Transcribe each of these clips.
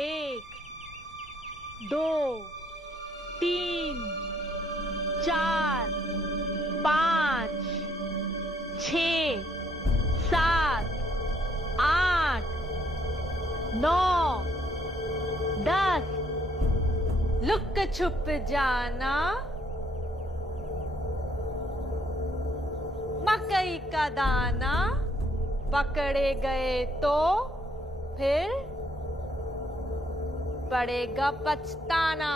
एक, दो, तीन, चार, पाँच, 6, 7, 8, 9, 10। लुक छुप जाना, मकई का दाना, पकड़े गए तो फिर पड़ेगा पछताना।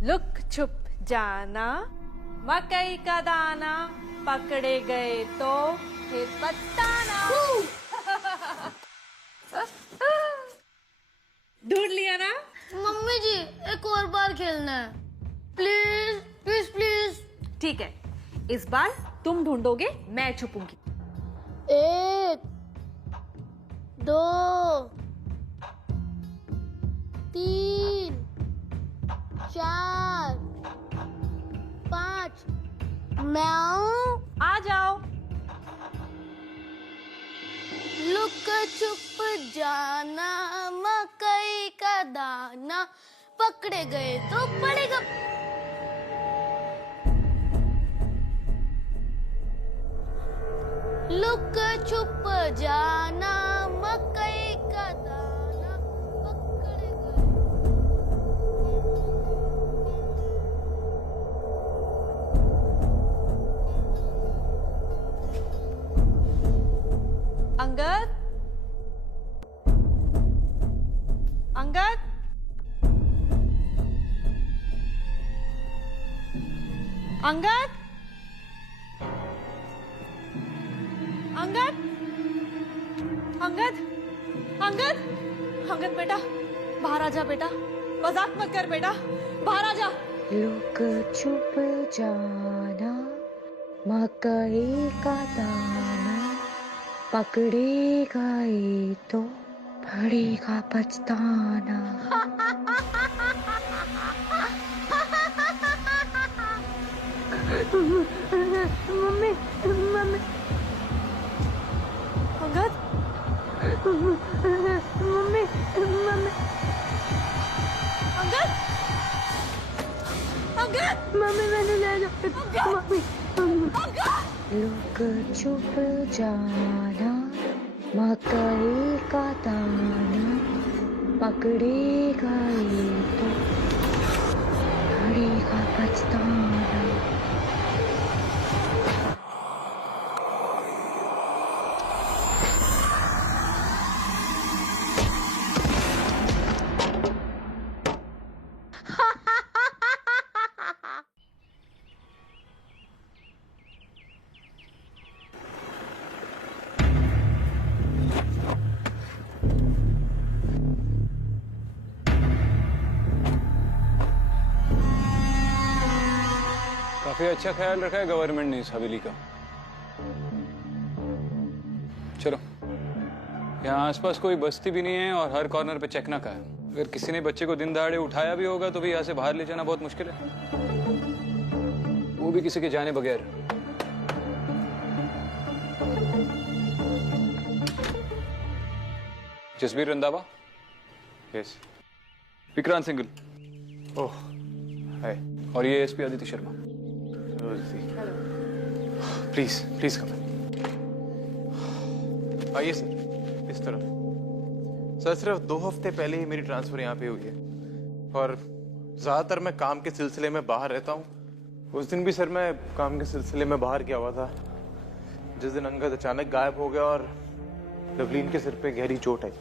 लुक छुप जाना, मकई का दाना, पकड़े गए तो फिर पछताना। ढूंढ लिया ना? मम्मी जी एक और बार खेलना है, प्लीज प्लीज प्लीज। ठीक है, इस बार तुम ढूंढोगे, मैं छुपूंगी। 1, 2, 3, 4, 5। मैं आऊं? आ जाओ। लुक छुप जाना, मकई का दाना, पकड़े गए तो पड़ेगा। लुक छुप जाना, मकई का दाना, पकड़े गए। अंगद, अंगद, अंगद, अंगद, अंगद, अंगद, अंगद बेटा, बाहर आ जा बेटा, मजाक मत कर बेटा, बाहर आ जा। लुक छुप जाना, मकई का दाना, पकड़े गए तो पड़ेगा पछताना। Mummy mummy, Angad, mummy mummy, Angad, Angad, mummy मैंने ले जाओ मम्मी। अंगद। लुक छुप जाना, मकई का दाना, पकड़े गए तो पड़ेगा पछताना। काफी अच्छा ख्याल रखा है गवर्नमेंट ने इस हवेली का। चलो, यहाँ आसपास कोई बस्ती भी नहीं है और हर कॉर्नर पे चेकना का है। अगर किसी ने बच्चे को दिन दहाड़े उठाया भी होगा तो भी यहाँ से बाहर ले जाना बहुत मुश्किल है, वो भी किसी के जाने बगैर। जसबीर रंधावा, यस। विक्रांत सिंघल, ओह हाय। और ये SP Aditya Sharma. Please please come. आइए सर, इस तरफ। सर सिर्फ 2 हफ्ते पहले ही मेरी ट्रांसफर यहाँ पे हुई है और ज्यादातर मैं काम के सिलसिले में बाहर रहता हूँ। उस दिन भी सर मैं काम के सिलसिले में बाहर गया हुआ था जिस दिन अंगद अचानक गायब हो गया और लवलीन के सिर पे गहरी चोट आई।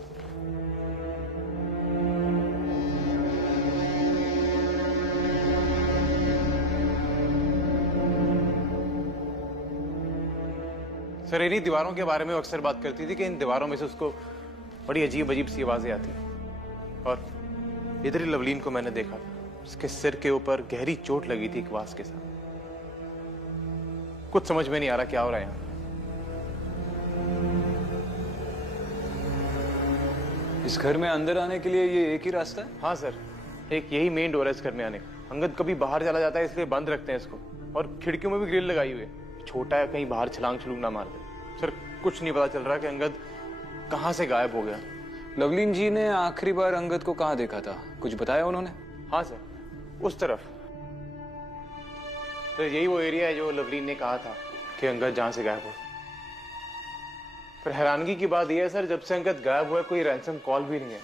सर इन्हीं दीवारों के बारे में अक्सर बात करती थी कि इन दीवारों में से उसको बड़ी अजीब अजीब सी आवाजें आती हैं। और इधर ही लवलीन को मैंने देखा था, उसके सिर के ऊपर गहरी चोट लगी थी एक वास के साथ। कुछ समझ में नहीं आ रहा क्या हो रहा है यहाँ। इस घर में अंदर आने के लिए ये एक ही रास्ता है? हाँ सर, एक यही मेन डोर है इस घर में आने का। अंगद कभी बाहर चला जाता है इसलिए बंद रखते हैं इसको, और खिड़कियों में भी ग्रिल लगाई हुई है। छोटा है, कहीं बाहर छलांग छलूंग ना मार दे। सर कुछ नहीं पता चल रहा कि अंगद कहाँ से गायब हो गया। लवलीन जी ने आखिरी बार अंगद को कहाँ देखा था, कुछ बताया उन्होंने? हाँ सर, उस तरफ। तो यही वो एरिया है जो लवलीन ने कहा था कि अंगद जहां से गायब हो। पर हैरानगी की बात यह है सर, जब से अंगद गायब हुआ कोई रैंसम कॉल भी नहीं है।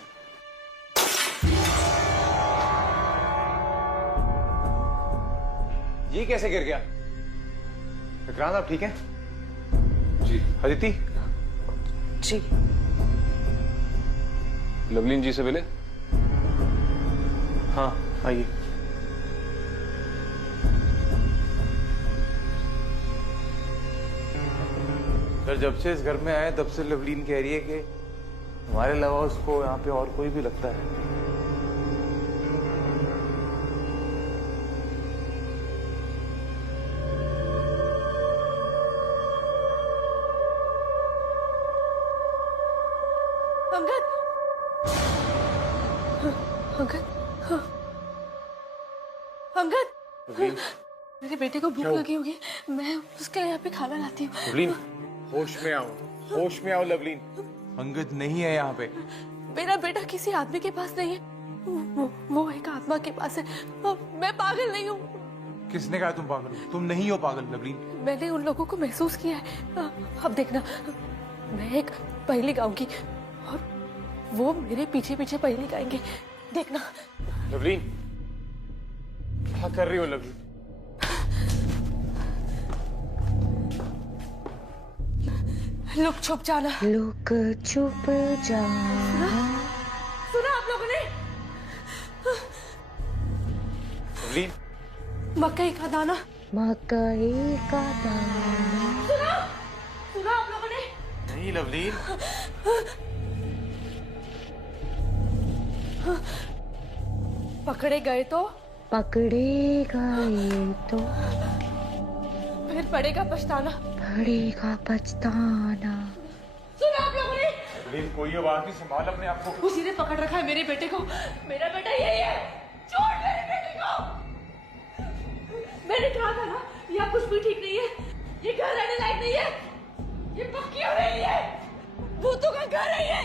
ये कैसे गिर गया? विक्रांत आप ठीक हैं? जी। अदिति? जी। लवलीन जी से मिले? हाँ आइए। सर जब से इस घर में आए तब से लवलीन कह रही है कि हमारे अलावा उसको यहाँ पे और कोई भी लगता है। अंगद, अंगद, अंगद, लवलीन, मेरे बेटे को भूख लगी होगी, मैं उसके लिए यहाँ पे खाना लाती हूँ। लवलीन होश में आओ, होश में आओ लवलीन। अंगद नहीं है यहाँ पे। मेरा बेटा किसी आदमी के पास नहीं है, वो एक आत्मा के पास है। मैं पागल नहीं हूँ। किसने कहा तुम पागल हो? तुम नहीं हो पागल लवलीन। मैंने उन लोगों को महसूस किया है। अब देखना, मैं एक पहेली गाऊंगी और वो मेरे पीछे पीछे पहेली गाएंगे, देखना। लवलीन क्या कर रही हो लवलीन? लुक छुप जाना। लुक छुप जाना। सुना आप लोगों ने? लवलीन, मकई का दाना। मकई का दाना। सुना? सुना आप लोगों ने? नहीं लवलीन। पकड़े गए तो? पकड़े गए तो? फिर पड़ेगा पछताना। पड़ेगा पछताना। सुना आप लोगों ने? लवलीन कोई बात नहीं, संभाल अपने आप को। उसी ने पकड़ रखा है मेरे बेटे को। मेरा बेटा यही है। छोड़ मेरे बेटे को। मैंने कहा था ना, यहाँ कुछ भी ठीक नहीं है। ये घर रहने लायक नहीं है। ये पक्की हो रही है। भूतों का घर है ये।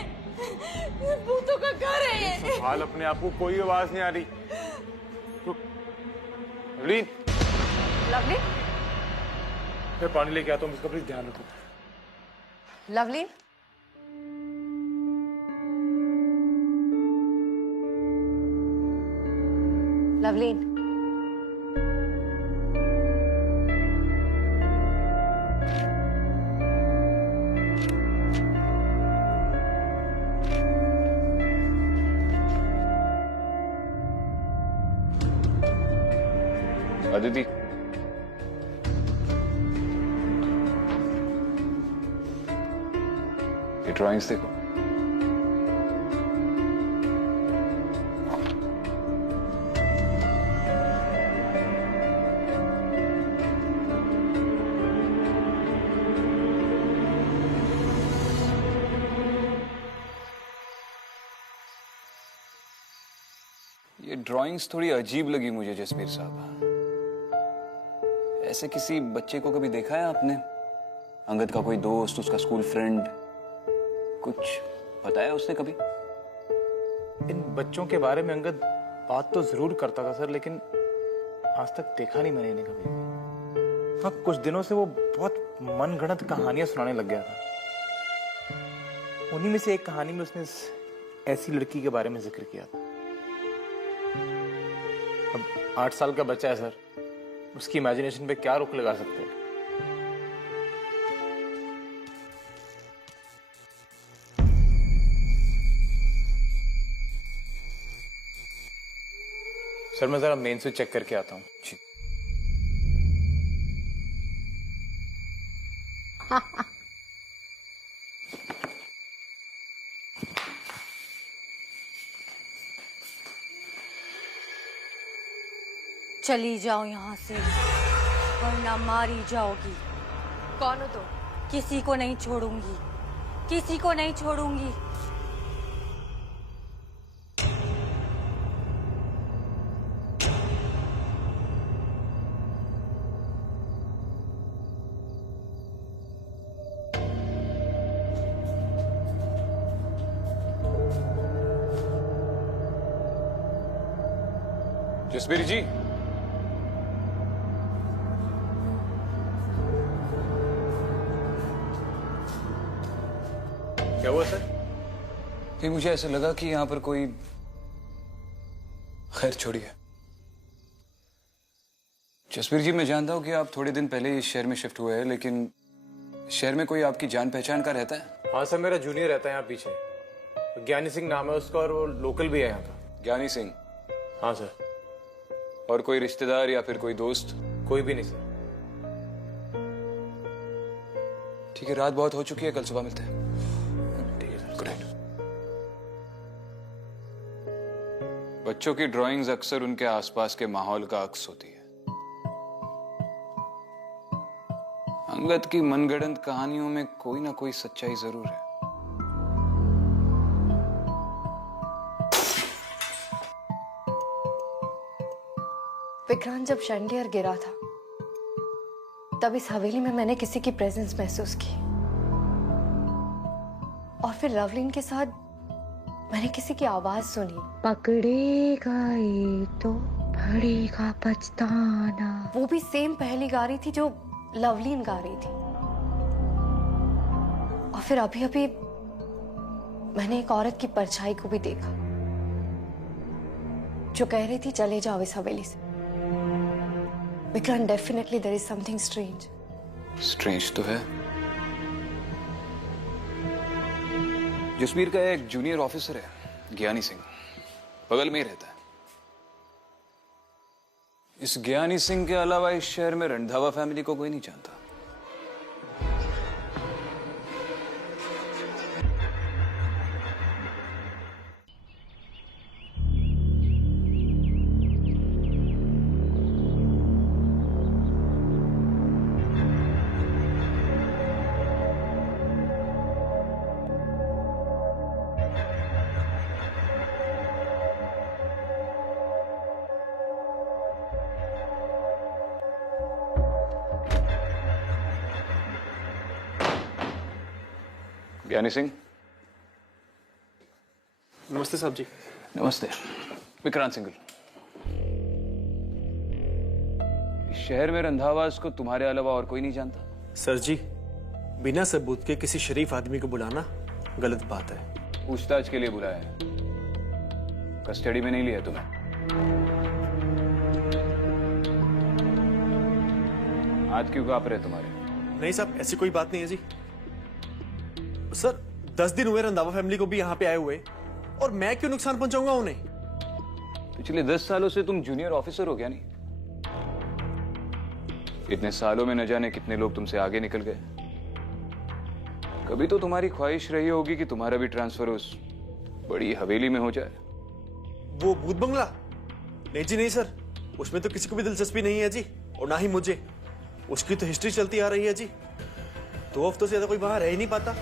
भूतों का घर है ये। संभाल अपने आप को, कोई आवाज नहीं आ रही। लवलीन, लवली, मैं पानी लेके आता हूँ, इसका प्लीज ध्यान रखो। लवली, लवलीन, अदिति, ये ड्राइंग्स देखो। ये ड्राइंग्स थोड़ी अजीब लगी मुझे जसबीर साहब। ऐसे किसी बच्चे को कभी देखा है आपने? अंगद का कोई दोस्त, उसका स्कूल फ्रेंड, कुछ बताया उसने कभी? इन बच्चों के बारे में अंगद बात तो जरूर करता था सर, लेकिन आज तक देखा नहीं मैंने इन्हें कभी। हाँ, कुछ दिनों से वो बहुत मनगढ़ंत कहानियां सुनाने लग गया था। उन्हीं में से एक कहानी में उसने ऐसी लड़की के बारे में जिक्र किया था। अब 8 साल का बच्चा है सर, उसकी इमेजिनेशन पे क्या रोक लगा सकते हैं? सर मैं जरा मेन स्विच चेक करके आता हूँ। जी। चली जाओ यहाँ से वरना मारी जाओगी। कौन हो तुम? किसी को नहीं छोड़ूंगी, किसी को नहीं छोड़ूंगी। जसबीर जी, क्या हुआ सर? ये मुझे ऐसा लगा कि यहां पर कोई, खैर छोड़िए। जसबीर जी, मैं जानता हूं कि आप थोड़े दिन पहले इस शहर में शिफ्ट हुए हैं, लेकिन शहर में कोई आपकी जान पहचान का रहता है? हाँ सर, मेरा जूनियर रहता है यहाँ पीछे। ज्ञानी सिंह नाम है उसका और वो लोकल भी है यहाँ का। ज्ञानी सिंह? हाँ सर। और कोई रिश्तेदार या फिर कोई दोस्त? कोई भी नहीं सर। ठीक है, रात बहुत हो चुकी है, कल सुबह मिलते हैं। ठीक है सर। Good night. बच्चों की ड्राइंग्स अक्सर उनके आसपास के माहौल का अक्स होती है। अंगद की मनगढ़ंत कहानियों में कोई ना कोई सच्चाई जरूर है। विक्रांत जब शैंडियर गिरा था तब इस हवेली में मैंने किसी की प्रेजेंस महसूस की, और फिर लवलीन के साथ मैंने किसी की आवाज सुनी। पकड़ेगा ये तो पड़ेगा पछताना। वो भी सेम पहली गा रही थी जो लवलीन गा रही थी। और फिर अभी अभी मैंने एक औरत की परछाई को भी देखा जो कह रही थी चले जाओ इस हवेली से। Vikrant, definitely there is something strange. Strange तो है। जसबीर का एक जूनियर ऑफिसर है, ज्ञानी सिंह, बगल में ही रहता है। इस ज्ञानी सिंह के अलावा इस शहर में रंधावा फैमिली को कोई नहीं जानता। ज्ञानी सिंह। नमस्ते साहब जी। नमस्ते। विक्रांत सिंघल। इस शहर में रंधावास को तुम्हारे अलावा और कोई नहीं जानता? सर जी, बिना सबूत के किसी शरीफ आदमी को बुलाना गलत बात है। पूछताछ के लिए बुलाया है, कस्टडी में नहीं लिया तुम्हें। हाथ क्यों कांप रहे तुम्हारे? नहीं साहब, ऐसी कोई बात नहीं है जी। सर, 10 दिन हुए रंधावा फैमिली को भी यहाँ पे आए हुए, और मैं क्यों नुकसान पहुंचाऊंगा उन्हें? पिछले 10 सालों से तुम जूनियर ऑफिसर हो, क्या नहीं? इतने सालों में न जाने कितने लोग तुमसे आगे निकल गए। कभी तो तुम्हारी ख्वाहिश रही होगी कि तुम्हारा भी ट्रांसफर उस बड़ी हवेली में हो जाए। वो भूत बंगला? नहीं जी नहीं सर, उसमें तो किसी को भी दिलचस्पी नहीं है जी, और ना ही मुझे। उसकी तो हिस्ट्री चलती आ रही है जी। 2 हफ्तों से ज्यादा कोई वहां रह ही नहीं पाता।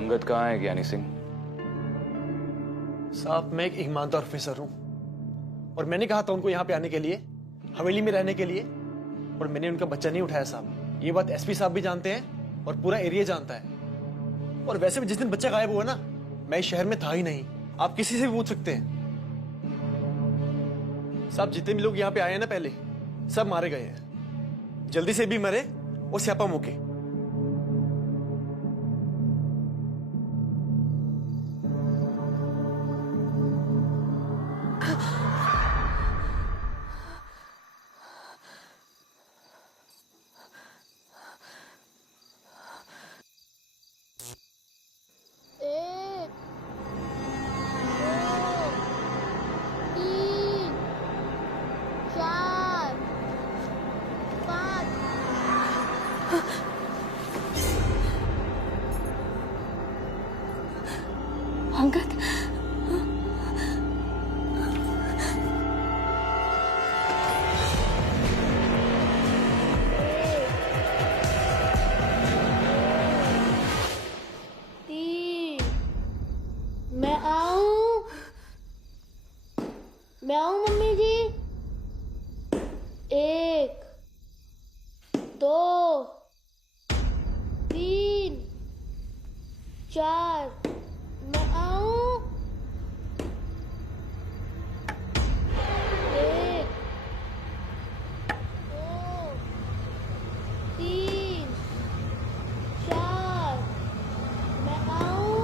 अंगद कहाँ है ज्ञानी सिंह? साहब, मैं एक ईमानदार ऑफिसर हूं, और मैंने कहा था उनको यहाँ पे आने के लिए, हवेली में रहने के लिए, और मैंने उनका बच्चा नहीं उठाया साहब। ये बात एसपी साहब भी जानते हैं और पूरा एरिया जानता है। और वैसे भी जिस दिन बच्चा गायब हुआ ना, मैं इस शहर में था ही नहीं। आप किसी से भी पूछ सकते हैं साहब। जितने भी लोग यहाँ पे आए हैं ना पहले, सब मारे गए हैं, जल्दी से भी मरे और स्यापा मुके। मैं आऊं मम्मी जी। 1 2 3 4 मैं आऊं। 1 2 3 4 मैं आऊं।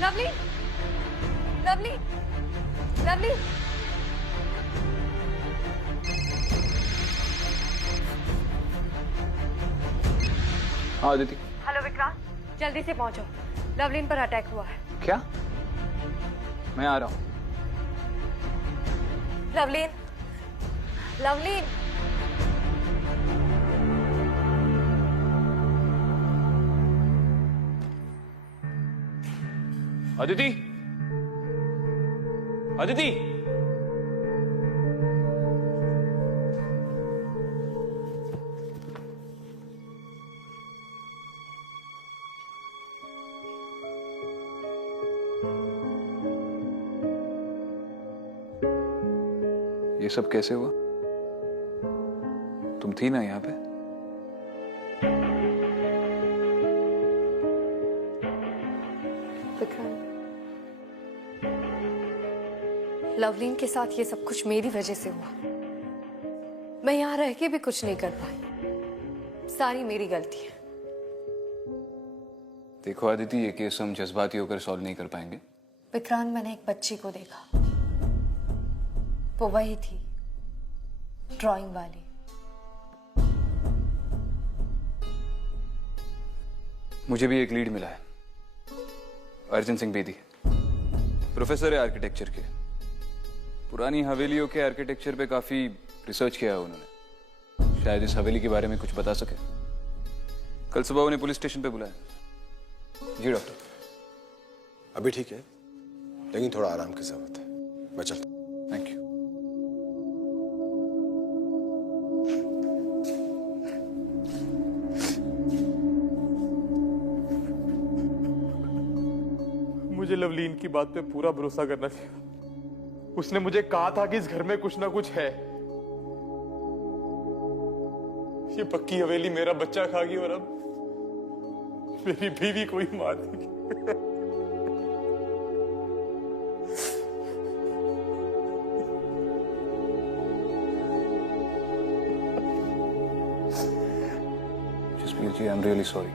लवली लवली लवली हाँ अदिति। हेलो विक्रांत, जल्दी से पहुंचो, लवलीन पर अटैक हुआ है। क्या? मैं आ रहा हूँ। लवलीन, लवलीन। अदिति, अदिति। ये सब कैसे हुआ? तुम थी ना यहाँ पे? विक्रांत, लवलीन के साथ ये सब कुछ मेरी वजह से हुआ। मैं यहाँ रह के भी कुछ नहीं कर पाई, सारी मेरी गलती है। देखो अदिति, ये केस हम जज्बाती होकर सॉल्व नहीं कर पाएंगे। विक्रांत, मैंने एक बच्ची को देखा, वो वही थी, ड्राइंग वाली। मुझे भी एक लीड मिला है, अर्जुन सिंह बेदी, प्रोफेसर है आर्किटेक्चर के। पुरानी हवेलियों के आर्किटेक्चर पे काफी रिसर्च किया है उन्होंने, शायद इस हवेली के बारे में कुछ बता सके। कल सुबह उन्हें पुलिस स्टेशन पे बुलाया। जी डॉक्टर। अभी ठीक है, लेकिन थोड़ा आराम की जरूरत है। मैं चलता हूं। Thank you. मुझे लवलीन की बात पे पूरा भरोसा करना चाहिए। उसने मुझे कहा था कि इस घर में कुछ ना कुछ है। ये पक्की हवेली मेरा बच्चा खा गई और अब मेरी बीवी को ही मार देगी। जसबीर जी, आई एम रियली सॉरी,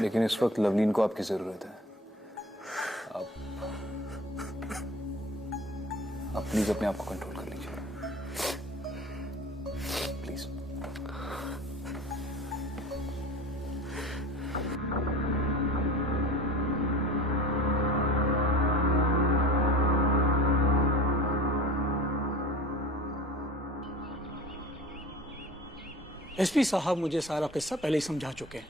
लेकिन इस वक्त लवलीन को आपकी जरूरत है। आप प्लीज अपने आप को कंट्रोल कर लीजिए, प्लीज। एसपी साहब मुझे सारा किस्सा पहले ही समझा चुके हैं।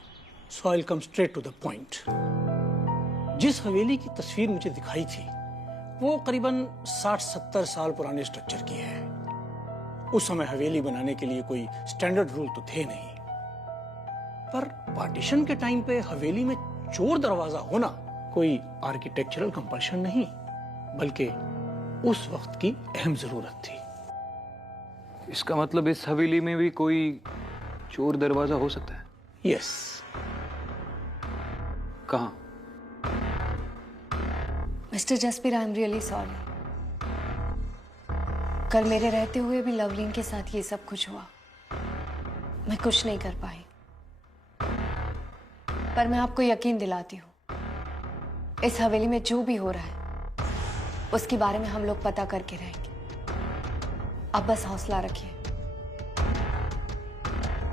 So I come straight to the point. जिस हवेली की तस्वीर मुझे दिखाई थी वो करीबन 60-70 साल पुराने स्ट्रक्चर की है। उस समय हवेली बनाने के लिए कोई स्टैंडर्ड रूल तो थे नहीं, पर पार्टीशन के टाइम पे हवेली में चोर दरवाजा होना कोई आर्किटेक्चरल कंपल्शन नहीं, बल्कि उस वक्त की अहम जरूरत थी। इसका मतलब इस हवेली में भी कोई चोर दरवाजा हो सकता है? यस। कहां? Mister Jasbir, I am really sorry. कल मेरे रहते हुए भी लवलीन के साथ ये सब कुछ हुआ। मैं कुछ नहीं कर पाई, पर मैं आपको यकीन दिलाती हूँ, इस हवेली में जो भी हो रहा है उसके बारे में हम लोग पता करके रहेंगे। अब बस हौसला रखिए।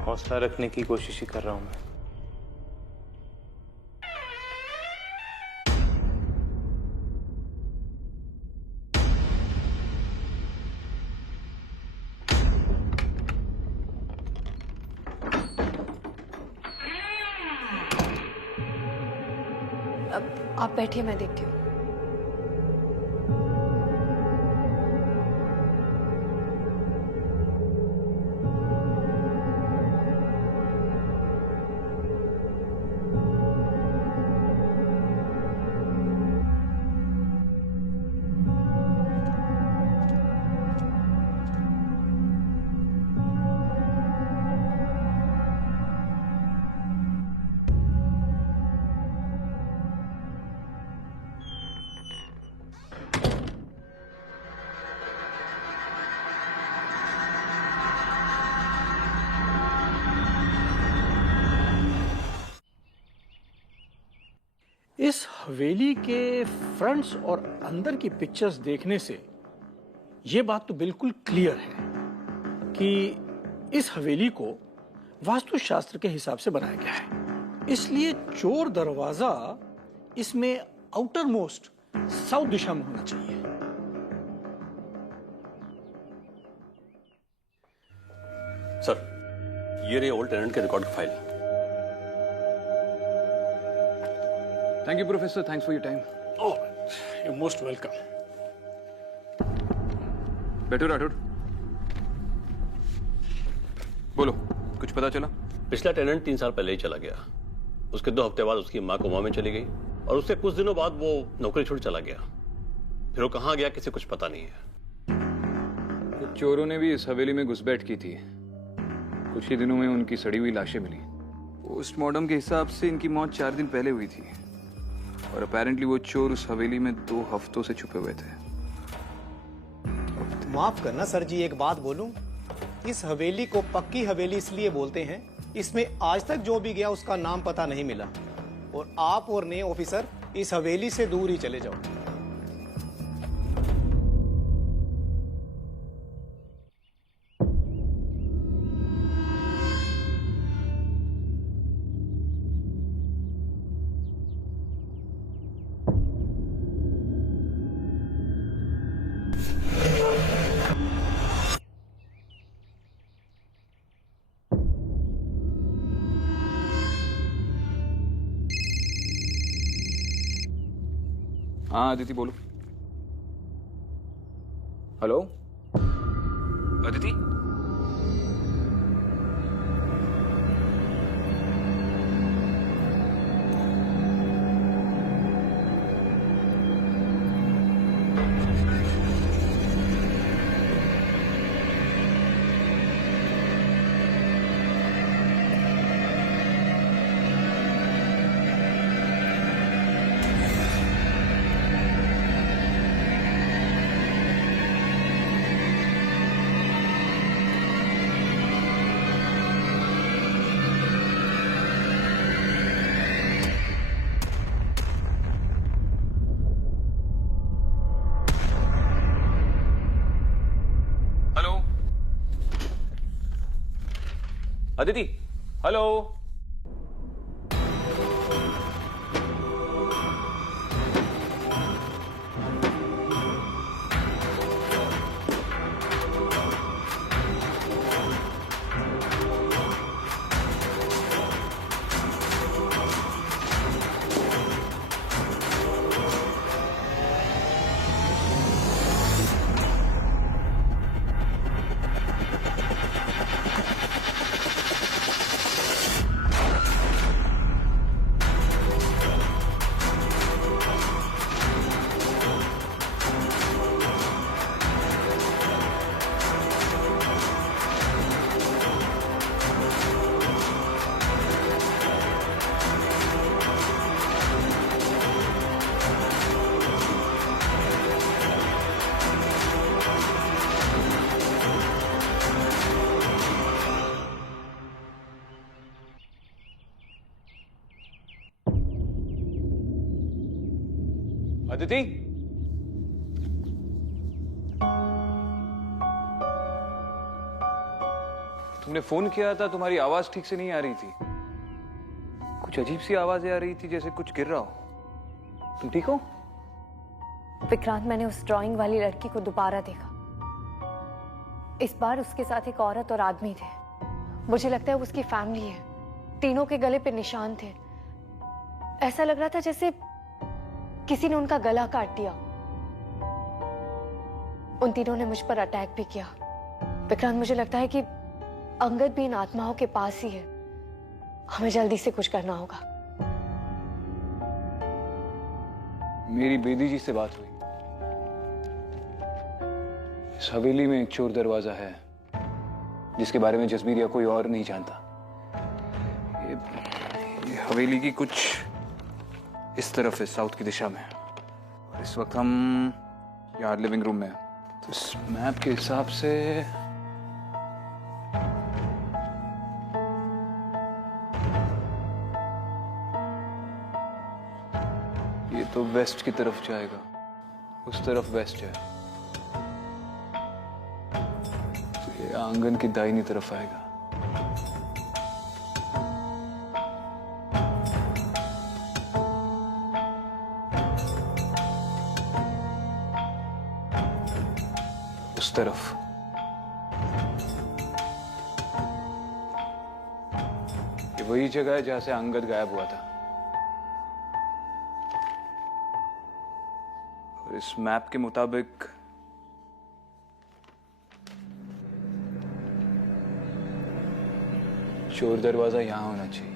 हौसला रखने की कोशिश ही कर रहा हूं मैं। अब आप बैठिए, मैं देखती हूँ। इस हवेली के फ्रंट्स और अंदर की पिक्चर्स देखने से ये बात तो बिल्कुल क्लियर है कि इस हवेली को वास्तुशास्त्र के हिसाब से बनाया गया है। इसलिए चोर दरवाजा इसमें आउटर मोस्ट साउथ दिशा में होना चाहिए। सर, ये रही ओल्ड टेनेंट के रिकॉर्ड की file. Thank you professor, thanks for your time. You most welcome. बैठो राठौड़, बोलो, कुछ पता चला? पिछला टेनेंट 3 साल पहले ही चला गया। उसके 2 हफ्ते बाद उसकी मां कोमा में चली गई और उसके कुछ दिनों बाद वो नौकरी छोड़ चला गया। फिर वो कहां गया किसी कुछ पता नहीं है। कुछ चोरों ने भी इस हवेली में घुसपैठ की थी। कुछ ही दिनों में उनकी सड़ी हुई लाशें मिली। पोस्टमार्टम के हिसाब से इनकी मौत 4 दिन पहले हुई थी और अपेरेंटली वो चोर उस हवेली में 2 हफ्तों से छुपे हुए थे। माफ करना सर जी, एक बात बोलूं? इस हवेली को पक्की हवेली इसलिए बोलते हैं, इसमें आज तक जो भी गया उसका नाम पता नहीं मिला। और आप और नए ऑफिसर इस हवेली से दूर ही चले जाओ। हाँ अदिति बोलो। Hello Aditi, Aditi, hello. अदिति, तुमने फोन किया था, तुम्हारी आवाज ठीक से नहीं आ रही थी। कुछ अजीब सी आवाजें आ रही थी, जैसे कुछ गिर रहा हो। तुम ठीक हो? विक्रांत, मैंने उस ड्राइंग वाली लड़की को दोबारा देखा। इस बार उसके साथ एक औरत और आदमी थे। मुझे लगता है वो उसकी फैमिली है। तीनों के गले पे निशान थे। ऐसा लग रहा था जैसे किसी ने उनका गला काट दिया। उन तीनों ने मुझ पर अटैक भी किया। विक्रांत, मुझे लगता है कि अंगद भी इन आत्माओं के पास ही है। हमें जल्दी से कुछ करना होगा। मेरी बेदी जी से बात हुई। इस हवेली में एक चोर दरवाजा है जिसके बारे में जसबीर या कोई और नहीं जानता। ये हवेली की कुछ इस तरफ है, साउथ की दिशा में। और इस वक्त हम यहाँ लिविंग रूम में हैं। तो इस मैप के हिसाब से ये तो वेस्ट की तरफ जाएगा। उस तरफ वेस्ट है, तो ये आंगन की दाहिनी तरफ आएगा। उस तरफ ये वही जगह है जहां से अंगद गायब हुआ था। और इस मैप के मुताबिक चोर दरवाजा यहां होना चाहिए।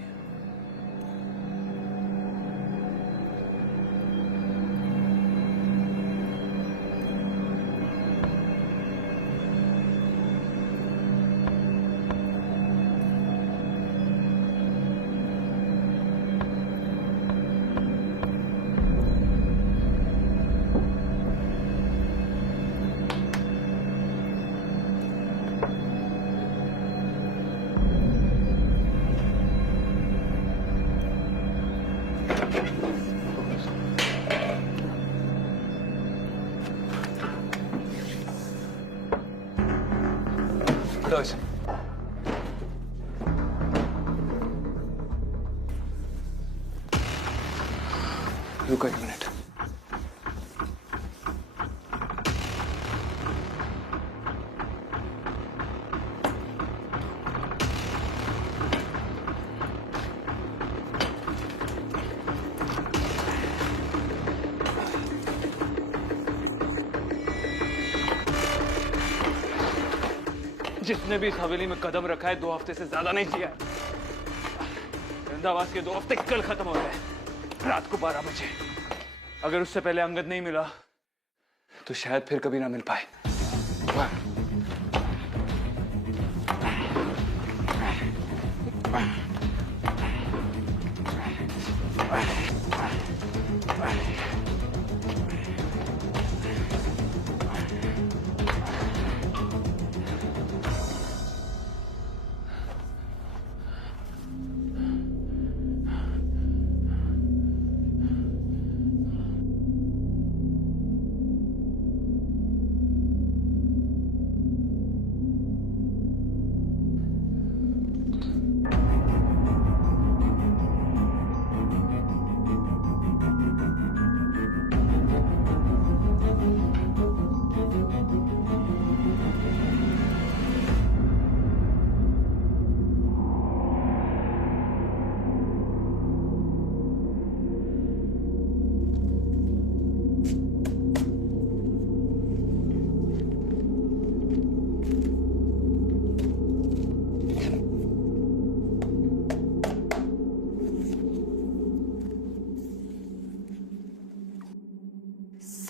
Close. रुको एक मिनट। जिसने भी इस हवेली में कदम रखा है 2 हफ्ते से ज्यादा नहीं जिया है। रंधावास के 2 हफ्ते कल खत्म हो गए, रात को 12 बजे। अगर उससे पहले अंगद नहीं मिला तो शायद फिर कभी ना मिल पाए।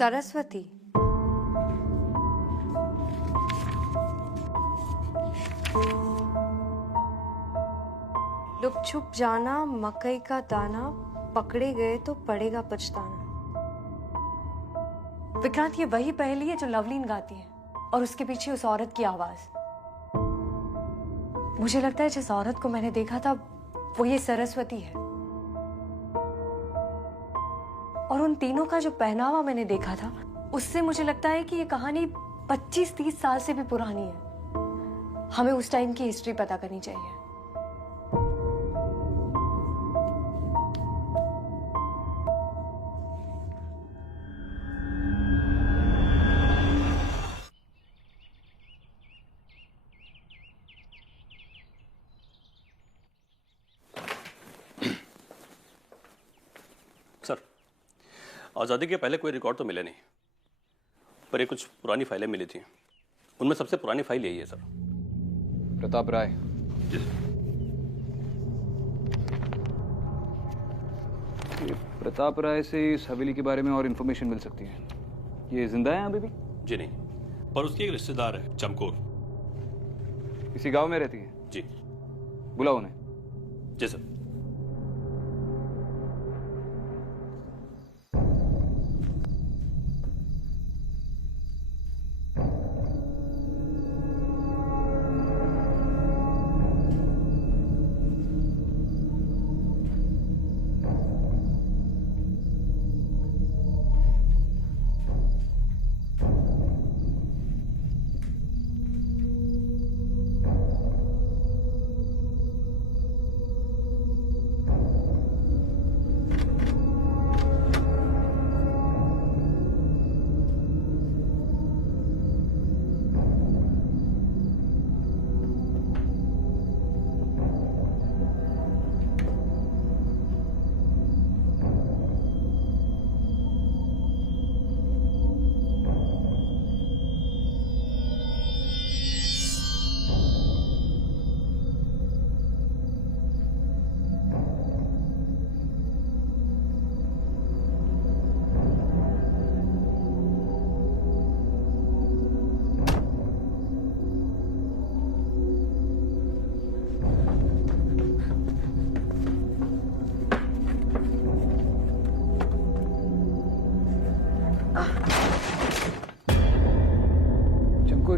सरस्वती, लुक छुप जाना मकई का दाना, पकड़े गए तो पड़ेगा पछताना। विक्रांत, ये वही पहेली है जो लवलीन गाती है और उसके पीछे उस औरत की आवाज। मुझे लगता है जिस औरत को मैंने देखा था वो ये सरस्वती है। और उन तीनों का जो पहनावा मैंने देखा था, उससे मुझे लगता है कि ये कहानी 25-30 साल से भी पुरानी है। हमें उस टाइम की हिस्ट्री पता करनी चाहिए। सर, आज़ादी के पहले कोई रिकॉर्ड तो मिले नहीं, पर ये कुछ पुरानी फाइलें मिली थी। उनमें सबसे पुरानी फाइल यही है सर। प्रताप राय। जी। ये प्रताप राय से इस हवेली के बारे में और इन्फॉर्मेशन मिल सकती है। ये जिंदा है अभी भी? जी नहीं, पर उसकी एक रिश्तेदार है चमकोर। इसी गांव में रहती है? जी। बुलाओ उन्हें। जी सर।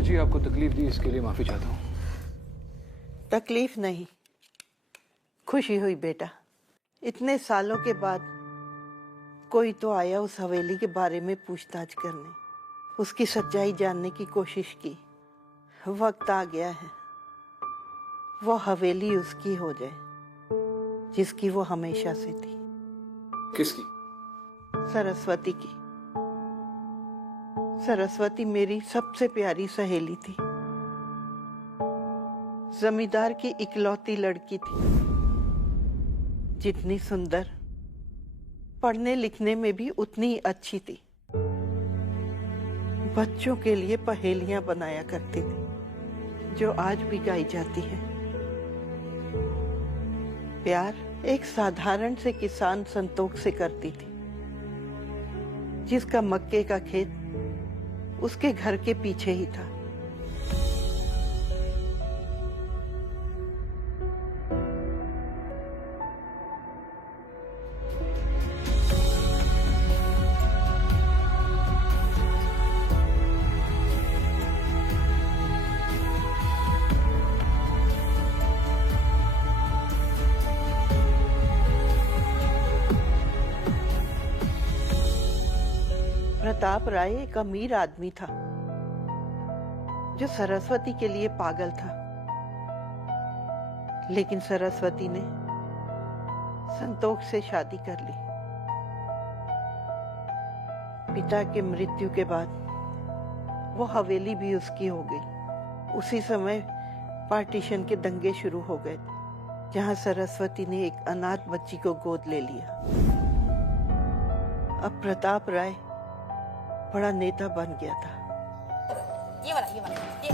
जी आपको तकलीफ दी, इसके लिए माफी चाहता हूँ। तकलीफ नहीं, खुशी हुई बेटा। इतने सालों के बाद कोई तो आया उस हवेली के बारे में पूछताछ करने, उसकी सच्चाई जानने की कोशिश की। वक्त आ गया है वो हवेली उसकी हो जाए जिसकी वो हमेशा से थी। किसकी? सरस्वती की। सरस्वती मेरी सबसे प्यारी सहेली थी, जमींदार की इकलौती लड़की थी। जितनी सुंदर, पढ़ने लिखने में भी उतनी अच्छी थी। बच्चों के लिए पहेलियां बनाया करती थी जो आज भी गाई जाती है। प्यार एक साधारण से किसान संतोष से करती थी, जिसका मक्के का खेत उसके घर के पीछे ही था। प्रताप राय एक अमीर आदमी था जो सरस्वती के लिए पागल था, लेकिन सरस्वती ने संतोष से शादी कर ली। पिता के मृत्यु के बाद वो हवेली भी उसकी हो गई। उसी समय पार्टीशन के दंगे शुरू हो गए, जहां सरस्वती ने एक अनाथ बच्ची को गोद ले लिया। अब प्रताप राय बड़ा नेता बन गया था। ये वाला ये।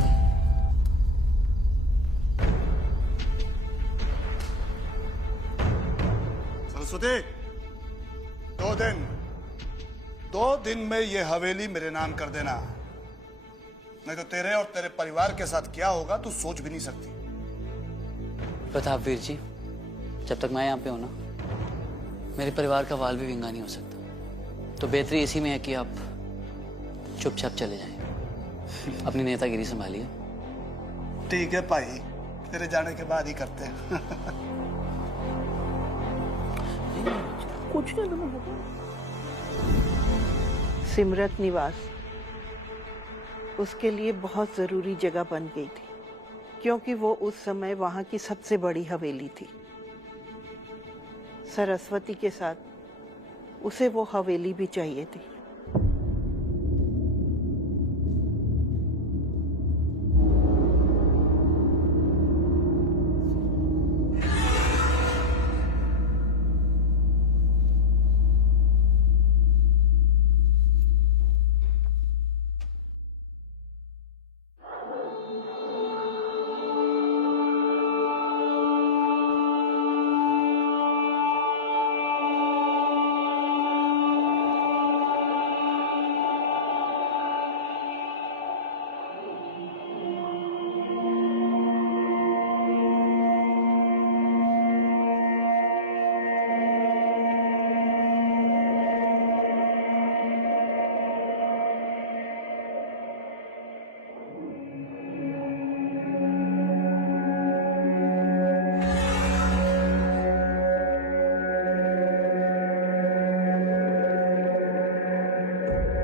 सरस्वती, 2 दिन में ये हवेली मेरे नाम कर देना, नहीं तो तेरे और तेरे परिवार के साथ क्या होगा तू सोच भी नहीं सकती। प्रताप वीर जी, जब तक मैं यहाँ पे हूं ना, मेरे परिवार का वाल भी विंगा नहीं हो सकता। तो बेहतरी इसी में है कि आप चुपचाप चले जाएं। अपनी नेतागिरी संभालिए। ठीक है भाई, तेरे जाने के बाद ही करते हैं। कुछ नहीं। सिमरत निवास उसके लिए बहुत जरूरी जगह बन गई थी, क्योंकि वो उस समय वहां की सबसे बड़ी हवेली थी। सरस्वती के साथ उसे वो हवेली भी चाहिए थी।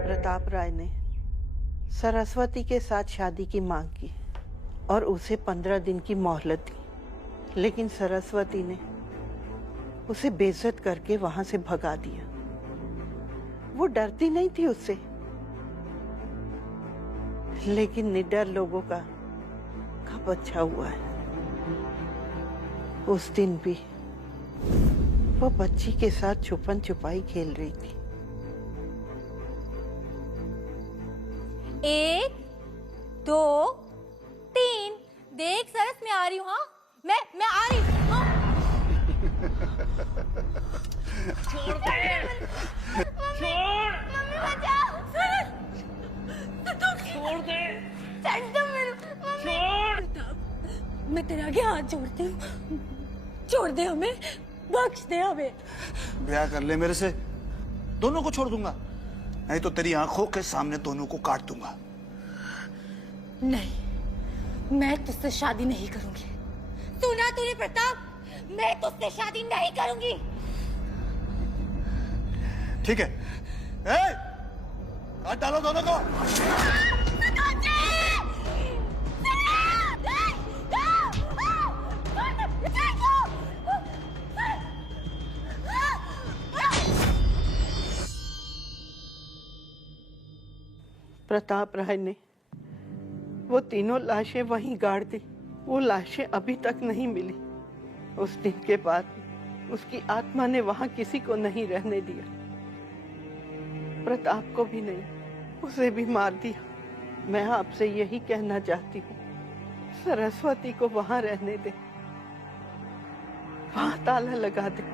प्रताप राय ने सरस्वती के साथ शादी की मांग की और उसे 15 दिन की मोहलत दी, लेकिन सरस्वती ने उसे बेइज्जत करके वहां से भगा दिया। वो डरती नहीं थी उससे, लेकिन निडर लोगों का कब अच्छा हुआ है। उस दिन भी वो बच्ची के साथ छुपन छुपाई खेल रही थी। 1 2 3 देख सरस, मैं आ रही हूँ। हाँ मैं आ रही हूँ। हाँ? छोड़ दे, छोड़, मम्मी बचाओ, सरस, छोड़ दे, छੱਡ दो मेरे, छोड़। मैं तेरे आगे हाथ जोड़ती हूँ, छोड़ दे हमें, बख्श दे हमें। ब्याह कर ले मेरे से, दोनों को छोड़ दूंगा, नहीं तो तेरी आंखों के सामने दोनों को काट दूंगा। नहीं, मैं तुझसे शादी नहीं करूंगी। सुना तूने प्रताप, मैं तुझसे शादी नहीं करूंगी। ठीक है, काट डालो दोनों को। प्रताप राय ने वो तीनों लाशें वहीं गाड़ दी। वो लाशें अभी तक नहीं मिली। उस दिन के बाद उसकी आत्मा ने वहां किसी को नहीं रहने दिया, प्रताप को भी नहीं, उसे भी मार दिया। मैं आपसे यही कहना चाहती हूँ, सरस्वती को वहां रहने दे, वहां ताला लगा दे।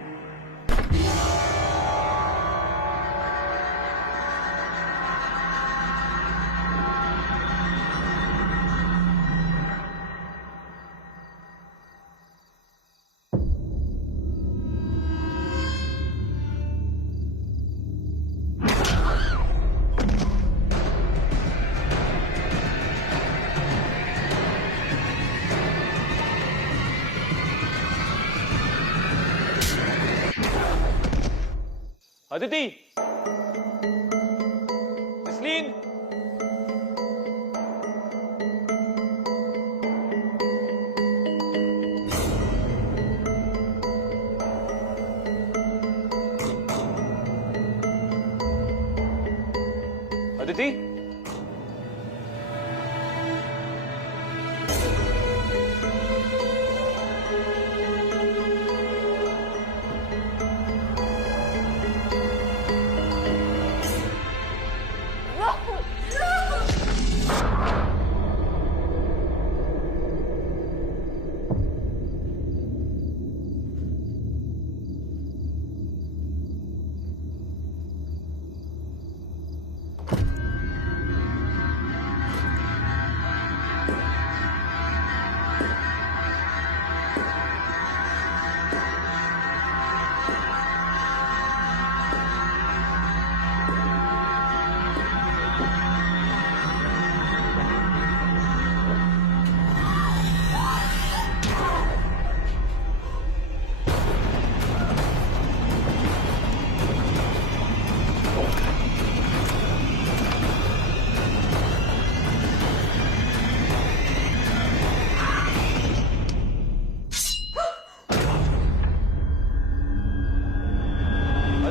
अदिति, जसलीन, अदिति,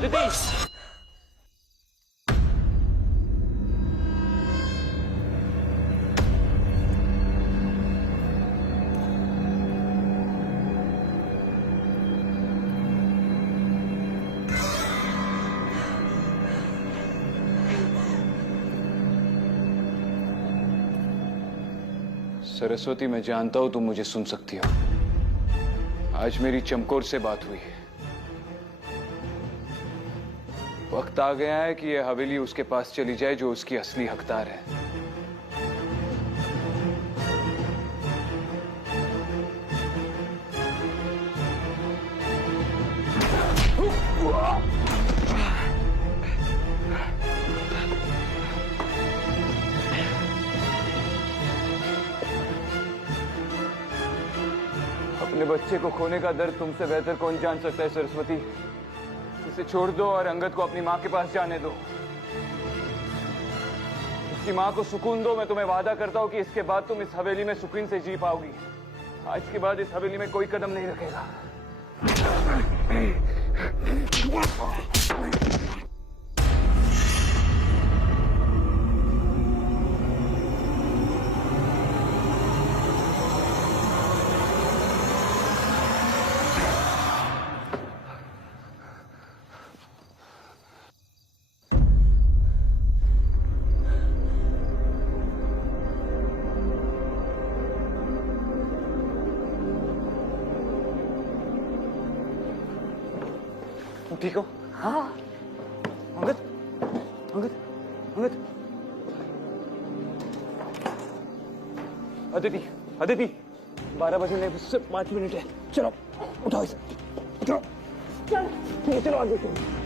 अदिति। सरस्वती, मैं जानता हूं तुम मुझे सुन सकती हो। आज मेरी चमकोर से बात हुई है। वक्त आ गया है कि यह हवेली उसके पास चली जाए जो उसकी असली हकदार है। अपने बच्चे को खोने का दर्द तुमसे बेहतर कौन जान सकता है सरस्वती। इसे छोड़ दो और अंगद को अपनी माँ के पास जाने दो। इसकी माँ को सुकून दो। मैं तुम्हें वादा करता हूँ कि इसके बाद तुम इस हवेली में सुकून से जी पाओगी। आज के बाद इस हवेली में कोई कदम नहीं रखेगा। ठीक हो? हाँ। अंगद, अंगद, अंगद। अदिति, अदिति, 12 बजे सिर्फ 5 मिनट है। चलो, उठाओ इसे, उठाओ। चलो, चलो आगे चलो।